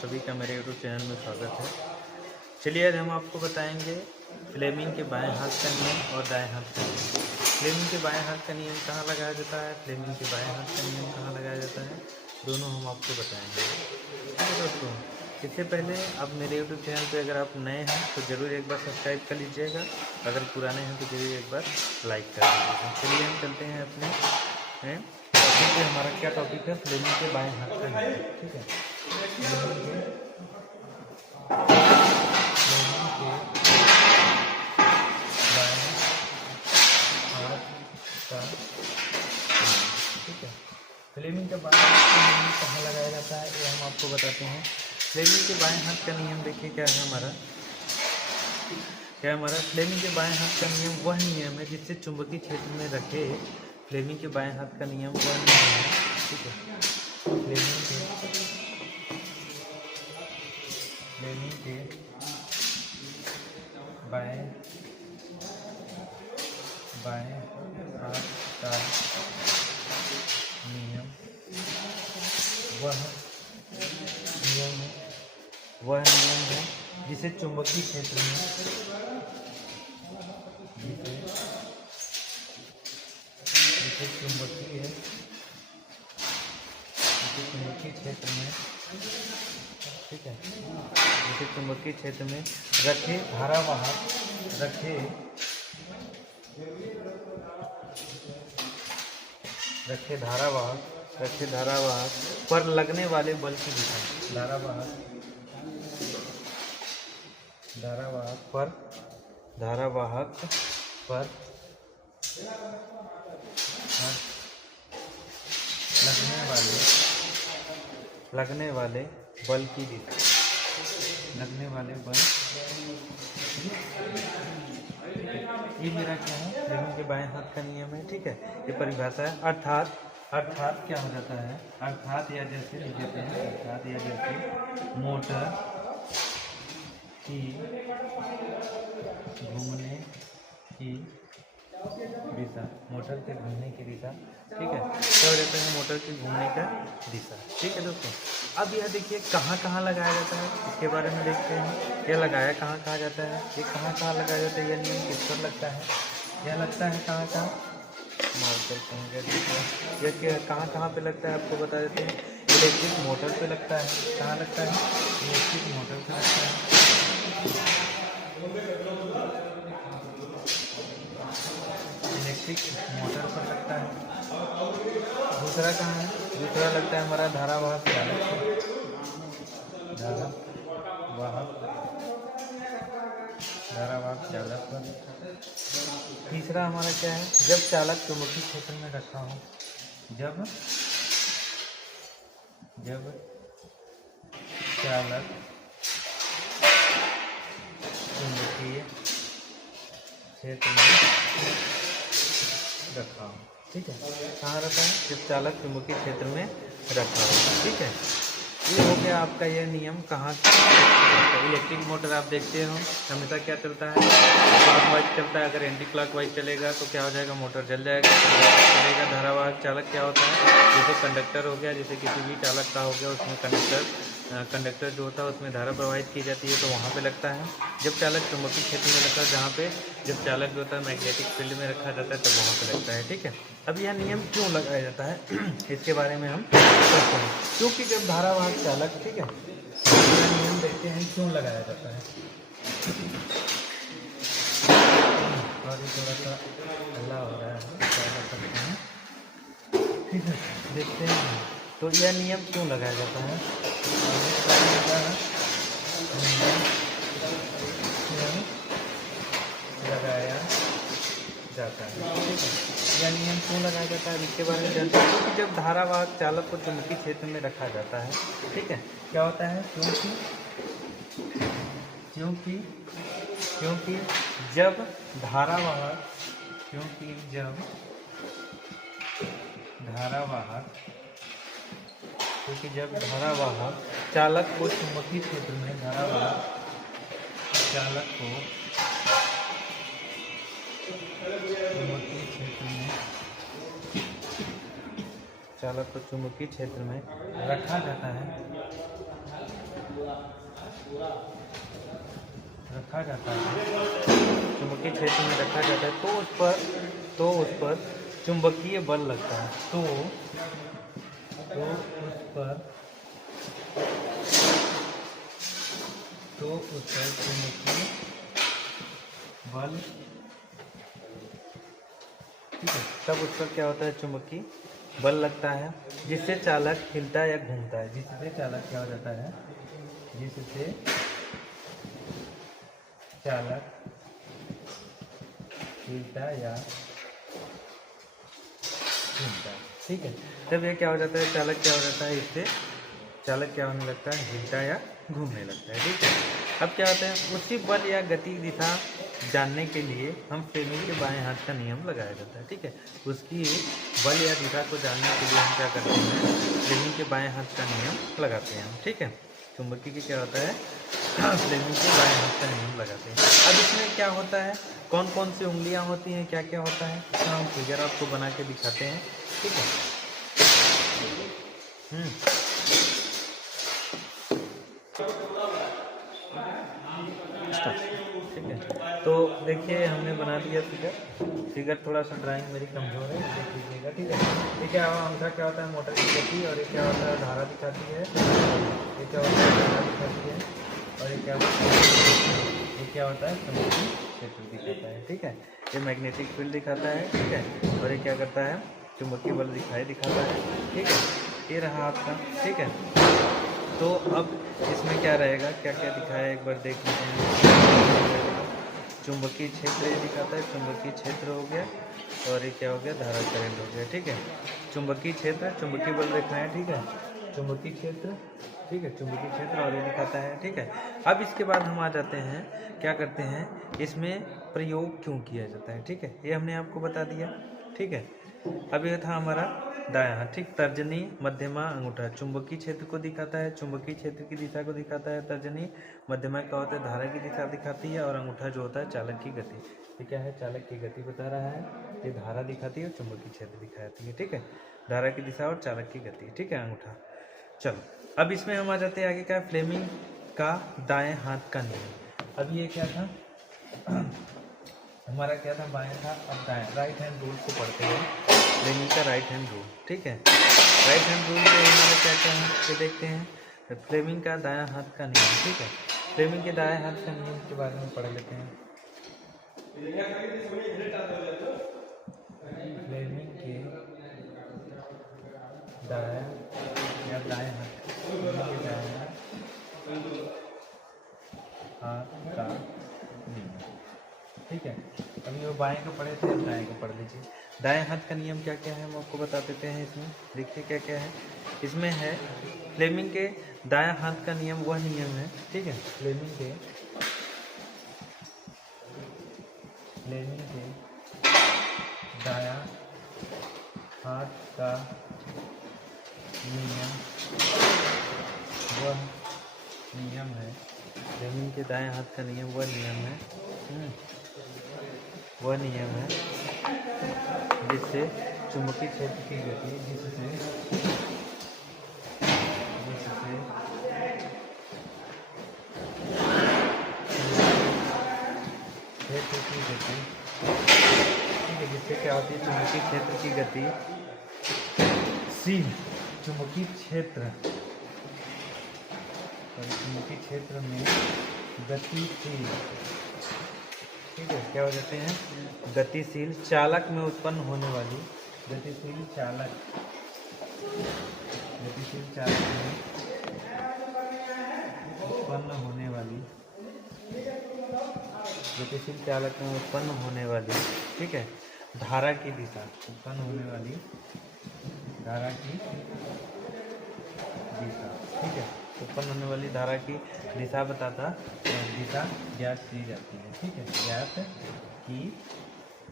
सभी का मेरे यूट्यूब चैनल में स्वागत है। चलिए आज हम आपको बताएंगे फ्लेमिंग के बाएं हाथ का नियम और दाएं हाथ का नियम। फ्लेमिंग के बाएं हाथ का नियम कहाँ लगाया जाता है, फ्लेमिंग के बाएं हाथ का नियम कहाँ लगाया जाता है, दोनों हम आपको बताएंगे। ठीक है दोस्तों, इससे पहले आप मेरे यूट्यूब चैनल पे अगर आप नए हैं तो ज़रूर एक बार सब्सक्राइब कर लीजिएगा, अगर पुराने हैं तो ज़रूर एक बार लाइक कर लीजिएगा। चलिए हम चलते हैं अपने टॉपिक पे। हमारा क्या टॉपिक है, फ्लेमिंग के बाएं हाथ का नियम। ठीक है, फ्लेमिंग के बाएं हाथ का, ठीक है। फ्लेमिंग के बाएं हाथ का नियम कहाँ लगाया जाता है ये हम आपको बताते हैं। फ्लेमिंग के बाएं हाथ का नियम देखिए क्या है हमारा, फ्लेमिंग के बाएं हाथ का नियम वह नियम है जिससे चुंबकीय क्षेत्र में रखे। फ्लेमिंग के बाएं हाथ का नियम वह नियम है, ठीक है। फ्लेमिंग के बाएं हाथ का नियम वह नियम है जिसे चुंबकीय क्षेत्र में ठीक है, जिसे चुंबकीय क्षेत्र में रखे धारावाहक पर लगने वाले बल की दिशा, धारावाहक पर लगने वाले बल की दिशा, ये मेरा क्या है, फ्लेमिंग के बाएं हाथ का नियम है। ठीक है, ये परिभाषा है। अर्थात क्या हो जाता है, अर्थात या जैसे लिख देते हैं, अर्थात या जैसे मोटर की घूमने की दिशा, मोटर के घूमने की दिशा, ठीक है, क्या हो जाता है, मोटर के घूमने का दिशा। ठीक है दोस्तों, अब यह देखिए कहाँ लगाया जाता है, इसके बारे में देखते हैं। यह लगाया कहाँ जाता है, ये कहाँ लगाया जाता है, यह नियम किस पर लगता है, यह लगता है कहाँ कहाँ पे लगता है, आपको बता देते हैं। इलेक्ट्रिक मोटर पे लगता है। कहाँ लगता है, इलेक्ट्रिक मोटर पे लगता है। इलेक्ट्रिक मोटर पर लगता है। दूसरा कहाँ है, दूसरा लगता है हमारा धारावाहक चालक पर। तीसरा हमारा क्या है, जब चालक चुंबकीय क्षेत्र में रखा हो, जब चालक चुंबकीय क्षेत्र में रखा हो, ठीक है, कहाँ रखा है, जब चालक चुंबकीय क्षेत्र में रखा हो। ठीक है, ये हो गया आपका यह नियम। कहाँ इलेक्ट्रिक मोटर आप देखते हो हमेशा क्या चलता है, क्लॉकवाइज चलता है। अगर एंटी क्लॉकवाइज चलेगा तो क्या हो जाएगा, मोटर जल जाएगा, चलेगा। धारावाहक चालक क्या होता है, जैसे कंडक्टर हो गया, जैसे किसी भी चालक का हो गया, उसमें कंडक्टर जो होता है उसमें धारा प्रवाहित की जाती है, तो वहाँ पे लगता है। जब चालक चुंबकीय क्षेत्र में लगता है, जहाँ पे जब चालक जो होता है मैग्नेटिक फील्ड में रखा जाता है, तब वहाँ पे लगता है। ठीक है, अब यह नियम क्यों लगाया जाता है इसके बारे में हम सोचते हैं। क्योंकि जब धारावाहक चालक, ठीक है, यह नियम देखते हैं क्यों लगाया जाता है। और ये थोड़ा सा हल्ला हो रहा है, ठीक है, देखते हैं। तो यह नियम क्यों लगाया जाता है, लगाया जाता है। यह नियम क्यों लगाया जाता है, इसके बारे में जानते हैं। क्योंकि जब धारावाहक चालक को चुंबकीय क्षेत्र में रखा जाता है, ठीक है, क्या होता है, क्योंकि जब धारावाहक चालक को चुंबकीय क्षेत्र में, चालक को चुंबकीय क्षेत्र में रखा जाता है, रखा जाता है, चुंबकीय क्षेत्र में रखा जाता है, तो उस पर चुंबकीय बल लगता है। तो उस पर चुंबकीय बल, ठीक है, तब उस पर क्या होता है, चुंबकीय बल लगता है, जिससे चालक हिलता या घूमता है। जिससे चालक क्या हो जाता है, जिससे चालक हिलता या घूमता है, ठीक है। तब ये क्या हो जाता है, चालक क्या हो जाता है, इससे चालक क्या होने लगता है, हिलता या घूमने लगता है, ठीक है। अब क्या होता है, उसी बल या गति दिशा जानने के लिए हम फ्लेमिंग के बाएं हाथ का नियम लगाया जाता है, ठीक है। उसकी बल या दिशा को जानने के लिए हम क्या करते हैं, फ्लेमिंग के बाएं हाथ का नियम लगाते हैं हम, ठीक है। चुंबकीय की क्या होता है, फ्लेमिंग के बाएं हाथ का नियम लगाते हैं। अब इसमें क्या होता है, कौन कौन सी उंगलियां होती हैं, क्या क्या होता है, इसका हम फिगर आपको बना के दिखाते हैं, ठीक है। ठीक है, तो देखिए हमने बना दिया फिगर थोड़ा सा ड्राइंग मेरी कमजोर है, देख लीजिएगा, ठीक है। ये क्या हुआ, अंगूठा क्या होता है, मोटर की गति, और ये क्या होता है, धारा दिखाती है, ये क्या होता है, धारा दिखाती है, और ये क्या होता है, चुंबकीय क्षेत्र दिखाता है, ठीक है। ये मैग्नेटिक फील्ड दिखाता है, ठीक है, और ये क्या करता है, चुंबकीय बल दिखाता है, ठीक है। ये रहा आपका, ठीक है। तो अब इसमें क्या रहेगा, क्या क्या दिखाया है, एक बार देख लीजिए। चुंबकीय क्षेत्र ये दिखाता है, चुंबकीय क्षेत्र हो गया, और ये क्या हो गया, धारा करंट हो गया, ठीक है। चुंबकीय क्षेत्र, चुंबकीय बल दिखाएं, ठीक है, चुंबकीय क्षेत्र, ठीक है, चुंबकीय क्षेत्र, और ये दिखाता है, ठीक है। अब इसके बाद हम आ जाते हैं, क्या करते हैं, इसमें प्रयोग क्यों किया जाता है, ठीक है, ये हमने आपको बता दिया, ठीक है। अब यह था हमारा दायां हाथ, ठीक। तर्जनी, मध्यमा, अंगूठा चुंबकीय क्षेत्र को दिखाता है, चुंबकीय क्षेत्र की दिशा को दिखाता है। तर्जनी, मध्यमा क्या होता है, धारा की दिशा दिखाती है, और अंगूठा जो होता है चालक की गति। ये क्या है, चालक की गति बता रहा है, ये धारा दिखाती है और चुंबकीय क्षेत्र दिखाती है, ठीक है। धारा की दिशा और चालक की गति, ठीक है, अंगूठा। चलो अब इसमें हम आ जाते हैं आगे, क्या, फ्लेमिंग का दाएं हाथ का नियम। अब ये क्या था, हमारा क्या था, बाएं था, अब दाएं, राइट हैंड रूल को पढ़ते हैं, फ्लेमिंग का राइट हैंड रूल, ठीक है। राइट हैंड रूल में हमारा क्या क्या है, ये देखते हैं, फ्लेमिंग का दायां हाथ का नियम, ठीक है। फ्लेमिंग के दाएं हाथ का नियम के बारे में पढ़ लेते हैं। फ्लेमिंग के दाएं या दाएं हाथ का नियम, ठीक है। अभी वो बाएं को पढ़े थे, अब दाएं को पढ़ लीजिए। दाएं हाथ का नियम क्या क्या है, हम आपको बता देते हैं। इसमें देखिए क्या क्या है, इसमें है फ्लेमिंग के दाएं हाथ का नियम, वह नियम है, ठीक है। फ्लेमिंग के दायां हाथ का नियम वह नियम है, फ्लेमिंग के दाएं हाथ का नियम वह नियम है, वह नियम है जिससे चुंबकीय क्षेत्र की गति, जिससे क्षेत्र की गति, ठीक है, जिससे क्या होती है, चुंबकीय क्षेत्र की गति शील, चुंबकीय क्षेत्र में गतिशील, ठीक है, क्या हो जाते हैं, गतिशील चालक में उत्पन्न होने वाली, गतिशील चालक में उत्पन्न होने वाली, गतिशील चालक में उत्पन्न होने वाली, ठीक है, धारा की दिशा, उत्पन्न होने वाली धारा की दिशा, ठीक है, उत्पन्न होने वाली धारा की दिशा बताता, दिशा ज्ञात की जाती है, ठीक है, ज्ञात की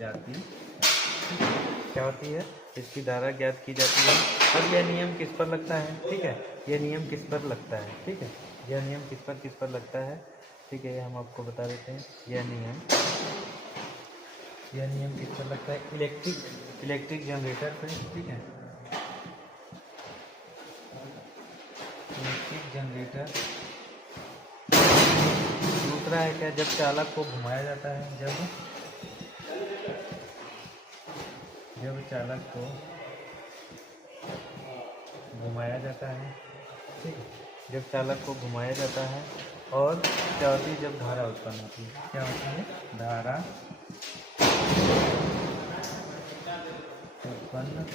जाती, ठीक है, क्या होती है, इसकी धारा ज्ञात की जाती है। अब यह नियम किस पर लगता है, ठीक है, यह नियम किस पर लगता है, ठीक है, यह नियम किस पर लगता है, ठीक है, ये हम आपको बता देते हैं। यह नियम किस पर लगता है, इलेक्ट्रिक जनरेटर पे, ठीक है, इलेक्ट्रिक जनरेटर दूसरा है क्या, जब चालक को घुमाया जाता है, जब चालक को घुमाया जाता है, ठीक है, जब चालक को घुमाया जाता है और क्या होती है, जब धारा उत्पन्न होती है, क्या होती है, धारा उत्पन्न,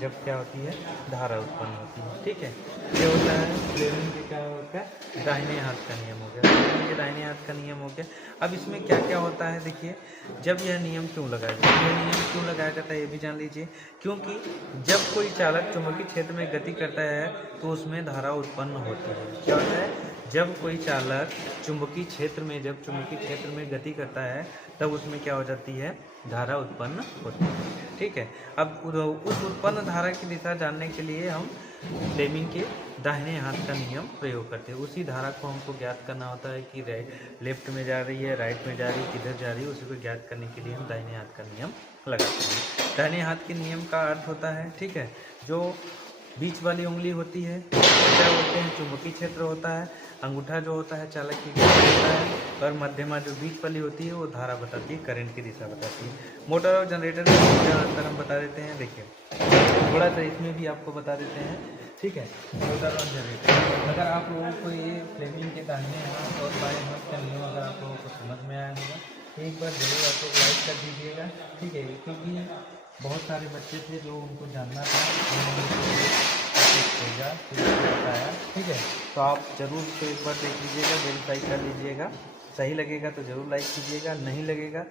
जब क्या होती है, धारा उत्पन्न होती है, ठीक है। ये होता है फ्लेमिंग के क्या होता है, दाहिने हाथ का नियम हो गया, फ्लेमिंग के दाहिने हाथ का नियम हो गया। अब इसमें क्या क्या होता है देखिए, जब यह नियम क्यों लगाया जाता है, यह नियम क्यों लगाया जाता है ये भी जान लीजिए। क्योंकि जब कोई चालक चुंबकीय क्षेत्र में गति करता है तो उसमें धारा उत्पन्न होती है। क्या होता है, जब कोई चालक चुंबकीय क्षेत्र में गति करता है तब उसमें क्या हो जाती है, धारा उत्पन्न होती है, ठीक है। अब उस उत्पन्न धारा की दिशा जानने के लिए हम फ्लेमिंग के दाहिने हाथ का नियम प्रयोग करते हैं। उसी धारा को हमको ज्ञात करना होता है कि लेफ्ट में जा रही है, राइट में जा रही है, किधर जा रही है, उसी को ज्ञात करने के लिए हम दाहिने हाथ का नियम लगाते हैं। दाहिने हाथ के नियम का अर्थ होता है, ठीक है, जो बीच वाली उंगली होती है क्या बोलते हैं, चुंबकीय क्षेत्र होता है, अंगूठा जो होता है चालक की गति होता है, और मध्यमा जो बीच वाली होती है वो धारा बताती है, करंट की दिशा बताती है। मोटर और जनरेटर में क्या अंतर हम बता देते हैं, देखिए थोड़ा सा इसमें भी आपको बता देते हैं, ठीक है। मोटर और जनरेटर, अगर आप लोगों को ये फ्लेमिंग के दाहिने हाथ और बाएं हाथ का नियम अगर आप लोगों को समझ में आया होगा तो एक बार जरूर आप लोग लाइक कर दीजिएगा, ठीक है, क्योंकि बहुत सारे बच्चे थे जो उनको जानना था, बताया, ठीक है। तो आप जरूर इसको एक बार देख लीजिएगा, वेरीफाई कर लीजिएगा, सही लगेगा तो ज़रूर लाइक कीजिएगा, नहीं लगेगा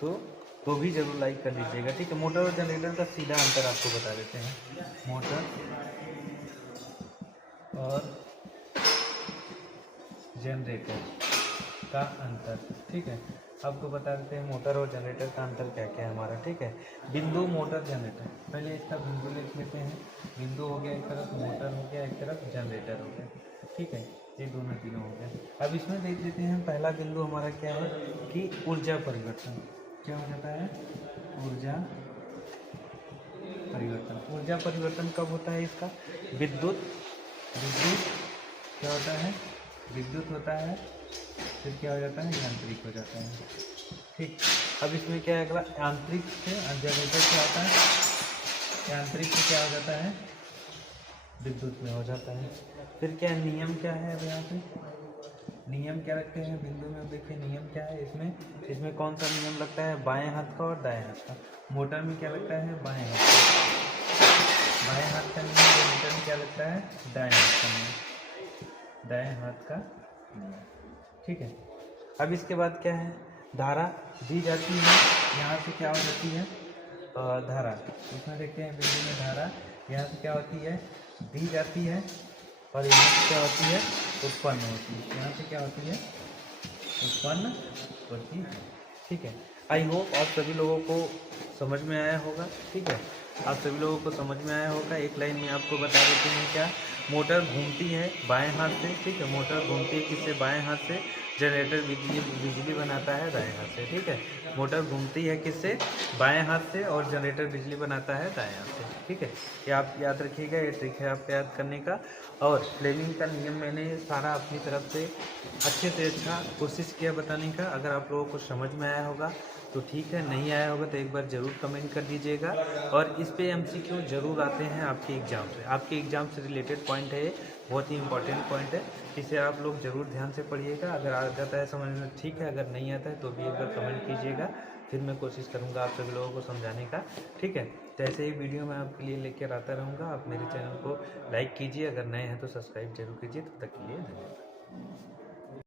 तो भी ज़रूर लाइक कर लीजिएगा, ठीक है। मोटर और जनरेटर का सीधा अंतर आपको बता देते हैं, मोटर और जनरेटर का अंतर, ठीक है, आपको बता देते हैं मोटर और जनरेटर का अंतर क्या क्या है हमारा, ठीक है। बिंदु, मोटर, जनरेटर, पहले इसका बिंदु लिख लेते हैं, बिंदु हो गया एक तरफ, मोटर हो गया एक तरफ, जनरेटर हो गया, ठीक है, ये दोनों तीनों हो गए। अब इसमें देख लेते हैं पहला बिंदु हमारा क्या है कि ऊर्जा परिवर्तन, क्या हो जाता है, ऊर्जा परिवर्तन। ऊर्जा परिवर्तन कब होता है इसका, विद्युत क्या होता है, विद्युत होता है, फिर क्या हो जाता है, यांत्रिक हो जाता है, ठीक। अब इसमें क्या है, अगला यांत्रिक से जनरेटर क्या आता है, यांत्रिक से क्या हो जाता है, विद्युत में हो जाता है। फिर क्या नियम क्या है, अब यहाँ पे नियम क्या रखते हैं बिंदु में, देखिए नियम क्या है इसमें कौन सा नियम लगता है, बाएं हाथ का और दाएं हाथ का। मोटर में क्या लगता है, बाएं हाथ का नियम, जनरेटर में क्या लगता है, दाएं हाथ का नियम, ठीक है। अब इसके बाद क्या है, धारा दी जाती है, यहाँ से क्या हो जाती है, धारा, इसमें देखते हैं बिंदु में धारा यहाँ से क्या होती है, दी जाती है, और यहाँ से क्या होती है, उत्पन्न होती है, यहाँ से क्या होती है, उत्पन्न होती है, ठीक है। आई होप आप सभी लोगों को समझ में आया होगा, ठीक है, आप सभी लोगों को समझ में आया होगा। एक लाइन में आपको बता देते हैं क्या, मोटर घूमती है बाएं हाथ से, ठीक है, मोटर घूमती है किससे, बाएं हाथ से, जनरेटर बिजली बनाता है दाएं हाथ से, ठीक है। मोटर घूमती है किससे, बाएं हाथ से, और जनरेटर बिजली बनाता है दाएं हाथ से, ठीक है। ये आप याद रखिएगा, ये ट्रिक है आपको याद करने का। और फ्लेमिंग का नियम मैंने सारा अपनी तरफ से अच्छे से अच्छा कोशिश किया बताने का। अगर आप लोगों को समझ में आया होगा तो ठीक है, नहीं आया होगा तो एक बार ज़रूर कमेंट कर दीजिएगा। और इस पे MCQ जरूर आते हैं आपके एग्ज़ाम से रिलेटेड पॉइंट है, ये बहुत ही इंपॉर्टेंट पॉइंट है, इसे आप लोग ज़रूर ध्यान से पढ़िएगा। अगर आ जाता है समझ में ठीक है, अगर नहीं आता है तो भी एक बार कमेंट कीजिएगा, फिर मैं कोशिश करूँगा आप सभी लोगों को समझाने का, ठीक है। तो ऐसे ही वीडियो मैं आपके लिए लेकर आता रहूँगा। आप मेरे चैनल को लाइक कीजिए, अगर नए हैं तो सब्सक्राइब जरूर कीजिए। तब तक के लिए धन्यवाद।